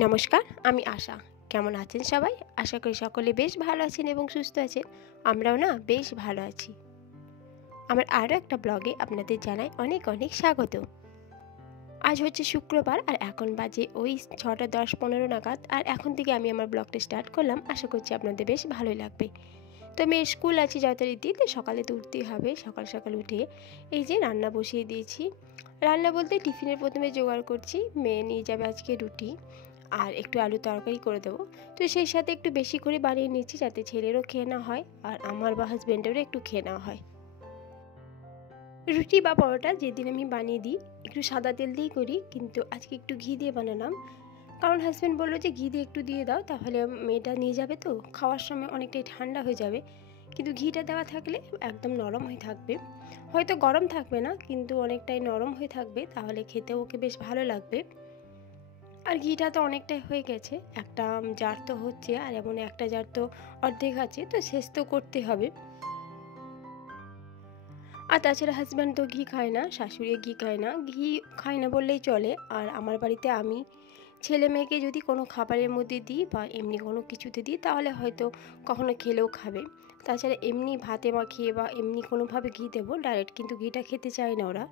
নমস্কার, আমি আশা। কেমন আছেন সবাই? আশা করি সকলে বেশ ভালো আছেন এবং সুস্থ আছেন। আমরাও না বেশ ভালো আছি। আমার আরও একটা ব্লগে আপনাদের জানাই অনেক অনেক স্বাগত। আজ হচ্ছে শুক্রবার আর এখন বাজে ওই 6টা 10-15 নাগাদ। আর এখন থেকে আমি আমার ব্লগটা স্টার্ট করলাম। আশা করছি আপনাদের বেশ ভালোই লাগবে। তো মেয়ের স্কুল আছে যথারীতি, তো সকালে তো উঠতেই হবে। সকাল সকাল উঠে এই যে রান্না বসিয়ে দিয়েছি। রান্না বলতে টিফিনের প্রথমে জোগাড় করছি। মেয়ে নিয়ে যাবে আজকে রুটি আর একটু আলু তরকারি করে দেবো। তো সেই সাথে একটু বেশি করে বানিয়ে নিচ্ছি যাতে ছেলেরও খেয়ে নেওয়া হয় আর আমার বা হাজব্যান্ডেরও একটু খেয়ে নেওয়া হয়। রুটি বা পরোটা যেদিন আমি বানিয়ে দিই একটু সাদা তেল দিয়েই করি, কিন্তু আজকে একটু ঘি দিয়ে বানালাম। কারণ হাজব্যান্ড বললো যে ঘি দিয়ে একটু দিয়ে দাও, তাহলে মেয়েটা নিয়ে যাবে, তো খাওয়ার সময় অনেকটাই ঠান্ডা হয়ে যাবে। কিন্তু ঘিটা দেওয়া থাকলে একদম নরম হয়ে থাকবে, হয়তো গরম থাকবে না কিন্তু অনেকটাই নরম হয়ে থাকবে, তাহলে খেতে ওকে বেশ ভালো লাগবে। আর ঘিটা তো অনেকটাই হয়ে গেছে, একটা জার তো হচ্ছে আর এমন একটা জার তো অর্ধেক আছে, তো শেষ তো করতে হবে। আর তাছাড়া হাজব্যান্ড তো ঘি খায় না, শাশুড়ি ঘি খায় না, ঘি খায় না বললেই চলে। আর আমার বাড়িতে আমি ছেলে মেয়েকে যদি কোনো খাবারের মধ্যে দিই বা এমনি কোনো কিছুতে দিই তাহলে হয়তো কখনো খেলেও খাবে। তাছাড়া এমনি ভাতে মাখিয়ে বা এমনি কোনোভাবে ঘি দেবো ডাইরেক্ট, কিন্তু ঘিটা খেতে চায় না ওরা।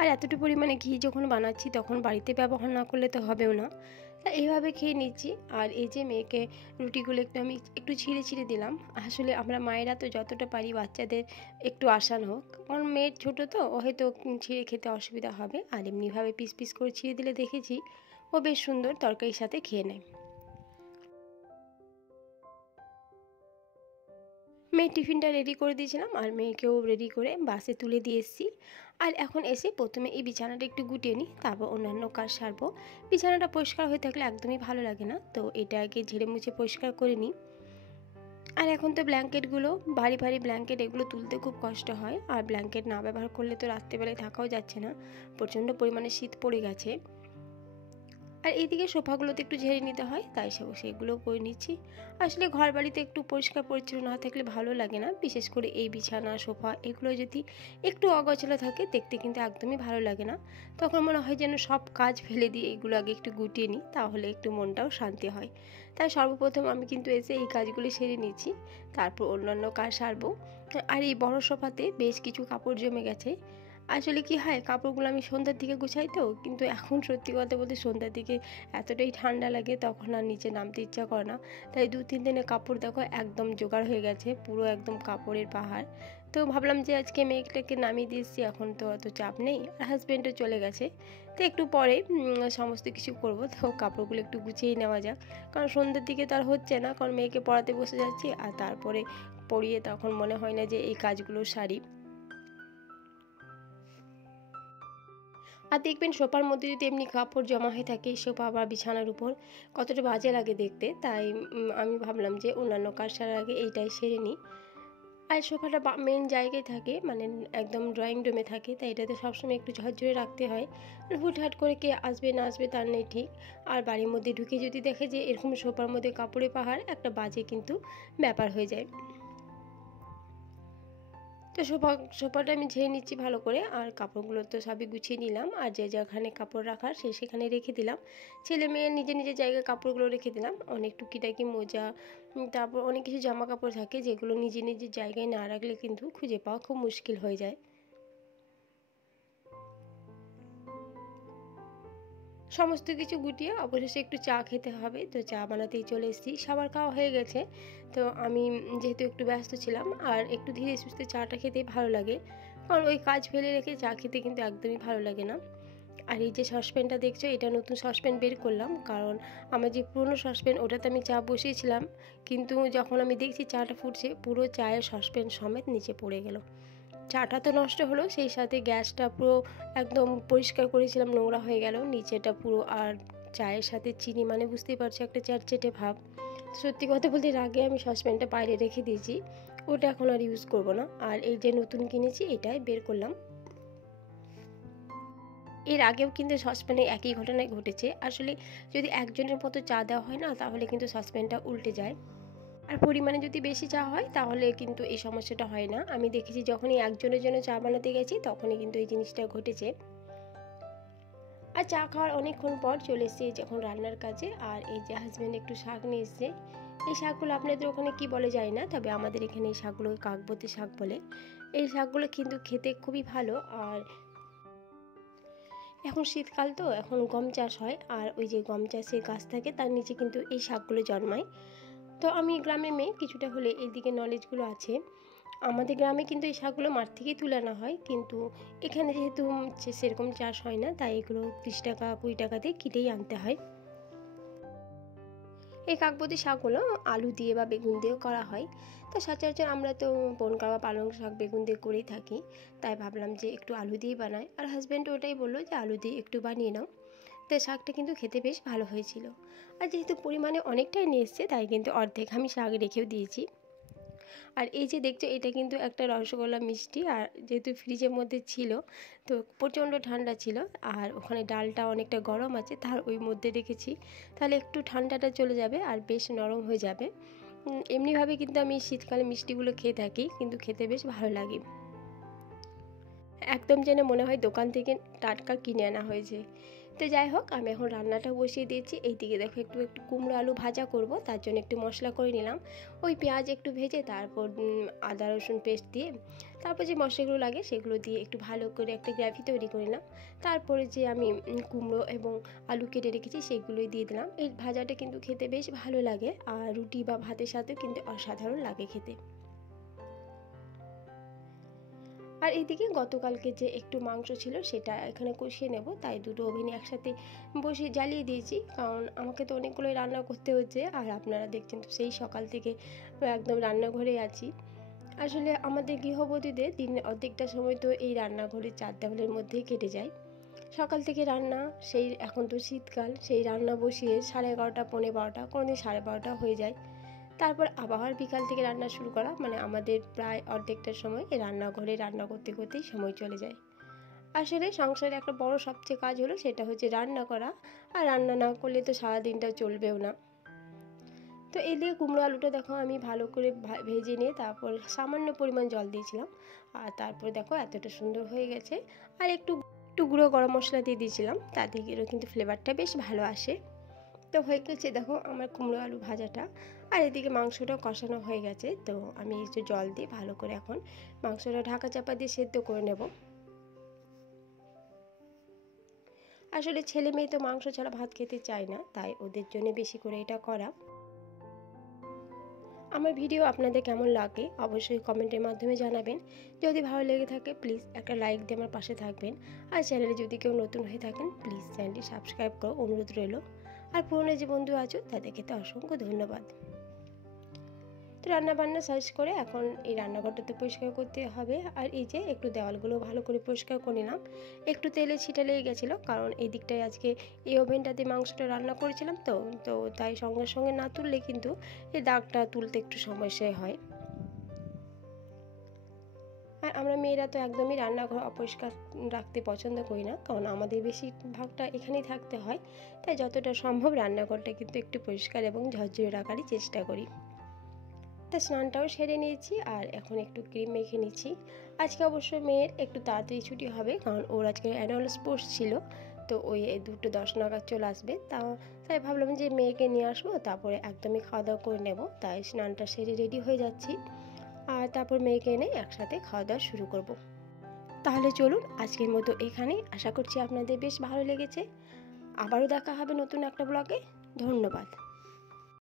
আর এতটুকু পরিমাণে ঘি যখন বানাচ্ছি তখন বাড়িতে ব্যবহার না করলে তো হবেও না, তা এইভাবে খেয়ে নিচ্ছি। আর এই যে মেয়েকে রুটিগুলো আমি একটু ছিঁড়ে ছিঁড়ে দিলাম। আসলে আমরা মায়েরা তো যতটা পারি বাচ্চাদের একটু আসান হোক, কারণ মেয়ের ছোটো তো, ও হয়তো ছিঁড়ে খেতে অসুবিধা হবে। আর এমনিভাবে পিস পিস করে ছিঁড়ে দিলে দেখেছি ও বেশ সুন্দর তরকারির সাথে খেয়ে নেয়। মেয়ের টিফিনটা রেডি করে দিয়েছিলাম আর মেয়েকেও রেডি করে বাসে তুলে দিয়ে এসেছি। আর এখন এসে প্রথমে এই বিছানাটা একটু গুটিয়ে নিই, তারপর অন্যান্য কাজ সারবো। বিছানাটা পরিষ্কার হয়ে থাকলে একদমই ভালো লাগে না, তো এটা আগে ঝেড়ে মুছে পরিষ্কার করে নিই। আর এখন তো ব্ল্যাঙ্কেটগুলো, ভারী ভারী ব্ল্যাঙ্কেট, এগুলো তুলতে খুব কষ্ট হয়। আর ব্ল্যাঙ্কেট না ব্যবহার করলে তো রাত্রেবেলায় থাকাও যাচ্ছে না, প্রচণ্ড পরিমাণে শীত পড়ে গেছে। আর এইদিকে সোফাগুলোতে একটু ঝেড়ে নিতে হয়, তাই সেগুলো করে নিচ্ছি। আসলে ঘর বাড়িতে একটু পরিষ্কার পরিচ্ছন্ন না থাকলে ভালো লাগে না, বিশেষ করে এই বিছানা সোফা এগুলো যদি একটু অগোছালো থাকে দেখতে কিন্তু একদমই ভালো লাগে না। তখন মনে হয় যেন সব কাজ ফেলে দিয়ে এগুলো আগে একটু গুটিয়ে নিই, তাহলে একটু মনটাও শান্তি হয়। তাই সর্বপ্রথম আমি কিন্তু এসে এই কাজগুলি সেরে নিচ্ছি, তারপর অন্যান্য কাজ সারবো। আর এই বড় সোফাতে বেশ কিছু কাপড় জমে গেছে। আসলে কি হয়, কাপড়গুলো আমি সন্ধ্যার দিকে গুছাই, তো কিন্তু এখন সত্যি কথা বলতে সন্ধ্যার দিকে এতটাই ঠান্ডা লাগে তখন আর নিচে নামতে ইচ্ছা করে না। তাই 2-3 দিনের কাপড় দেখো একদম জোগাড় হয়ে গেছে, পুরো একদম কাপড়ের পাহাড়। তো ভাবলাম যে আজকে মেয়েটাকে নামিয়ে দিয়েছি, এখন তো অত চাপ নেই, আর হাজব্যান্ডও চলে গেছে। তো একটু পরে সমস্ত কিছু করব, তো কাপড়গুলো একটু গুছিয়েই নেওয়া যাক। কারণ সন্ধ্যের দিকে তো আর হচ্ছে না, কারণ মেয়েকে পড়াতে বসে যাচ্ছি আর তারপরে পড়িয়ে তখন মনে হয় না যে এই কাজগুলো সারি। আর দেখবেন সোফার মধ্যে যদি এমনি কাপড় জমা হয়ে থাকে সোফা বা বিছানার উপর, কতটা বাজে লাগে দেখতে। তাই আমি ভাবলাম যে অন্যান্য কাজ সারার আগে এইটাই সেরে নিই। আর সোফাটা মেন জায়গায় থাকে, মানে একদম ড্রয়িং রুমে থাকে, তাই এটাতে সবসময় একটু ঝরঝরে রাখতে হয়। হুটহাট করে কে আসবে না আসবে তার নেই ঠিক। আর বাড়ির মধ্যে ঢুকে যদি দেখে যে এরকম সোফার মধ্যে কাপড়ের পাহাড়, একটা বাজে কিন্তু ব্যাপার হয়ে যায়। তো সোফাটা আমি ঝেড়ে নিচ্ছি ভালো করে, আর কাপড়গুলো তো সবই গুছিয়ে নিলাম, আর যে যেখানে কাপড় রাখার সেখানে রেখে দিলাম। ছেলে মেয়ে নিজের নিজের জায়গায় কাপড়গুলো রেখে দিলাম। অনেক টুকিটাকি মোজা, তারপর অনেক কিছু জামা কাপড় থাকে যেগুলো নিজের নিজের জায়গায় না রাখলে কিন্তু খুঁজে পাওয়া খুব মুশকিল হয়ে যায়। সমস্ত কিছু গুটিয়ে অবশেষে একটু চা খেতে হবে, তো চা বানাতেই চলে এসেছি। সবার খাওয়া হয়ে গেছে, তো আমি যেহেতু একটু ব্যস্ত ছিলাম আর একটু ধীরে সুস্থে চাটা খেতেই ভালো লাগে, কারণ ওই কাজ ফেলে রেখে চা খেতে কিন্তু একদমই ভালো লাগে না। আর এই যে সসপ্যানটা দেখছো, এটা নতুন সসপ্যান বের করলাম, কারণ আমার যে পুরনো সসপ্যান ওটাতে আমি চা বসিয়েছিলাম, কিন্তু যখন আমি দেখছি চাটা ফুটছে পুরো চায়ের সসপ্যান সমেত নিচে পড়ে গেল। চাটা তো নষ্ট হলো, সেই সাথে গ্যাসটা পুরো একদম পরিষ্কার করেছিলাম, নোংরা হয়ে গেল নিচেটা পুরো। আর চায়ের সাথে চিনি, মানে বুঝতেই পারছো একটা চ্যাটচেটে ভাব। সত্যি কথা বলতে আগে আমি সসপ্যানটা বাইরে রেখে দিয়েছি, ওটা এখন আর ইউজ করব না। আর এই যে নতুন কিনেছি এটাই বের করলাম। এর আগেও কিন্তু সসপ্যানে একই ঘটনাই ঘটেছে। আসলে যদি একজনের মতো চা দেওয়া হয় না, তাহলে কিন্তু সসপ্যানটা উল্টে যায়। আর পরিমাণে যদি বেশি চা হয় তাহলে কিন্তু এই সমস্যাটা হয় না। আমি দেখেছি যখনই একজনের জন্য চা বানাতে গেছি তখনই কিন্তু এই জিনিসটা ঘটেছে। আর চা খাওয়ার অনেকক্ষণ পর চলে এসেছি যখন রান্নার কাজে। আর এই যে হাজব্যান্ড একটু শাক নিয়ে এসছে। এই শাকগুলো আপনাদের ওখানে কি বলে যায় না, তবে আমাদের এখানে এই শাকগুলোকে কাকবতী শাক বলে। এই শাকগুলো কিন্তু খেতে খুবই ভালো। আর এখন শীতকাল তো, এখন গম চাষ হয়, আর ওই যে গম চাষের গাছ থাকে তার নিচে কিন্তু এই শাকগুলো জন্মায়। তো আমি গ্রামের মেয়ে, কিছুটা হলে এইদিকে নলেজগুলো আছে। আমাদের গ্রামে কিন্তু এই শাকগুলো মাঠ থেকেই তুলে আনা হয়, কিন্তু এখানে যেহেতু সেরকম চাষ হয় না, তাই এগুলো 30 টাকা 20 টাকা দিয়ে কিনেই আনতে হয়। এই কাকবতী শাকগুলো আলু দিয়ে বা বেগুন দিয়েও করা হয়। তো সচরাচর আমরা তো বনগা বা পালং শাক বেগুন দিয়ে করেই থাকি, তাই ভাবলাম যে একটু আলু দিয়ে বানাই। আর হাজব্যান্ড ওটাই বললো যে আলু দিয়ে একটু বানিয়ে নাও। তো শাকটা কিন্তু খেতে বেশ ভালো হয়েছিল। আর যেহেতু পরিমাণে অনেকটাই নিয়ে এসছে, তাই কিন্তু অর্ধেক আমি শাক রেখেও দিয়েছি। আর এই যে দেখছো, এটা কিন্তু একটা রসগোল্লা মিষ্টি। আর যেহেতু ফ্রিজের মধ্যে ছিল, তো প্রচণ্ড ঠান্ডা ছিল, আর ওখানে ডালটা অনেকটা গরম আছে, তার ওই মধ্যে রেখেছি। তাহলে একটু ঠান্ডাটা চলে যাবে আর বেশ নরম হয়ে যাবে। এমনিভাবে কিন্তু আমি শীতকালে মিষ্টিগুলো খেয়ে থাকি, কিন্তু খেতে বেশ ভালো লাগে। একদম যেন মনে হয় দোকান থেকে টাটকা কিনে আনা হয়েছে। তো যাই হোক, আমি এখন রান্নাটা বসিয়ে দিয়েছি। এইদিকে দেখো একটু একটু কুমড়ো আলু ভাজা করব, তার জন্য একটু মশলা করে নিলাম। ওই পেঁয়াজ একটু ভেজে, তারপর আদা রসুন পেস্ট দিয়ে, তারপর যে মশলাগুলো লাগে সেগুলো দিয়ে একটু ভালো করে একটা গ্রেভি তৈরি করে নিলাম। তারপরে যে আমি কুমড়ো এবং আলু কেটে রেখেছি সেগুলোই দিয়ে দিলাম। এই ভাজাটা কিন্তু খেতে বেশ ভালো লাগে, আর রুটি বা ভাতের সাথেও কিন্তু অসাধারণ লাগে খেতে। আর এদিকে গতকালকে যে একটু মাংস ছিল সেটা এখানে কষিয়ে নেব, তাই দুটো ওভেনে একসাথে বসিয়ে জ্বালিয়ে দিয়েছি, কারণ আমাকে তো অনেকগুলোই রান্না করতে হচ্ছে। আর আপনারা দেখছেন তো সেই সকাল থেকে একদম রান্নাঘরে আছি। আসলে আমাদের গৃহবধূদের দিনের অর্ধেকটা সময় তো এই রান্নাঘরের চার দেওয়ালের মধ্যেই কেটে যায়। সকাল থেকে রান্না, সেই এখন তো শীতকাল, সেই রান্না বসিয়ে 11:30 12:30, কোনোদিন 12:30 হয়ে যায়। তারপর আবার বিকাল থেকে রান্না শুরু করা, মানে আমাদের প্রায় অর্ধেকটা সময় এই রান্নাঘরে রান্না করতে করতেই সময় চলে যায়। আসলে সংসারে একটা বড় সবচেয়ে কাজ হলো সেটা হচ্ছে রান্না করা। আর রান্না না করলে তো সারাদিনটা চলবেও না। তো এই দিয়ে কুমড়ো আলুটা দেখো আমি ভালো করে ভেজে নিয়ে তারপর সামান্য পরিমাণ জল দিয়েছিলাম। আর তারপর দেখো এতটা সুন্দর হয়ে গেছে। আর একটু একটু গুঁড়ো গরম মশলা দিয়ে দিয়েছিলাম, তাতে গেলেও কিন্তু ফ্লেভারটা বেশ ভালো আসে। তো হয়ে গেছে দেখো আমার কুমড়ো আলু ভাজাটা। আর এদিকে মাংসটাও কষানো হয়ে গেছে, তো আমি একটু জল দিয়ে ভালো করে এখন মাংসটা ঢাকা চাপা দিয়ে সেদ্ধ করে নেব। আসলে ছেলে মেয়ে তো মাংস ছাড়া ভাত খেতে চায় না, তাই ওদের জন্য বেশি করে এটা করা। আমার ভিডিও আপনাদের কেমন লাগে অবশ্যই কমেন্টের মাধ্যমে জানাবেন। যদি ভালো লেগে থাকে প্লিজ একটা লাইক দিয়ে আমার পাশে থাকবেন। আর চ্যানেলে যদি কেউ নতুন হয়ে থাকেন প্লিজ চ্যানেলটি সাবস্ক্রাইব করো, অনুরোধ রইল। আর পুরনো যে বন্ধু আছো তাদেরকে তো অসংখ্য ধন্যবাদ। তো রান্নাবান্না শেষ করে এখন এই রান্নাঘরটা তো পরিষ্কার করতে হবে। আর এই যে একটু দেওয়ালগুলো ভালো করে পরিষ্কার করে নিলাম। একটু তেলে ছিটা লেগে গেছিলো, কারণ এই দিকটায় আজকে এই ওভেনটাতে মাংসটা রান্না করেছিলাম, তো তো তাই সঙ্গে সঙ্গে না তুললে কিন্তু এই দাগটা তুলতে একটু সমস্যাই হয়। আর আমরা মেয়েরা তো একদমই রান্নাঘর অপরিষ্কার রাখতে পছন্দ করি না, কারণ আমাদের বেশিরভাগটা এখানেই থাকতে হয়। তাই যতটা সম্ভব রান্নাঘরটা কিন্তু একটু পরিষ্কার এবং ঝরঝরে রাখারই চেষ্টা করি। তা স্নানটাও সেরে নিয়েছি, আর এখন একটু ক্রিম মেখে নিচ্ছি। আজকে অবশ্যই মেয়ের একটু তাড়াতাড়ি ছুটি হবে, কারণ ওর আজকে অ্যানুয়াল স্পোর্টস ছিল। তো ওই 2:10 নাগাদ চলে আসবে। তাই ভাবলাম যে মেয়েকে নিয়ে আসবো, তারপরে একদমই খাওয়া দাওয়া করে নেব। তাই স্নানটা সেরে রেডি হয়ে যাচ্ছি, আর তারপর মেয়েকে এনে একসাথে খাওয়া দাওয়া শুরু করব। তাহলে চলুন আজকের মতো এখানেই। আশা করছি আপনাদের বেশ ভালো লেগেছে। আবারও দেখা হবে নতুন একটা ব্লগে। ধন্যবাদ।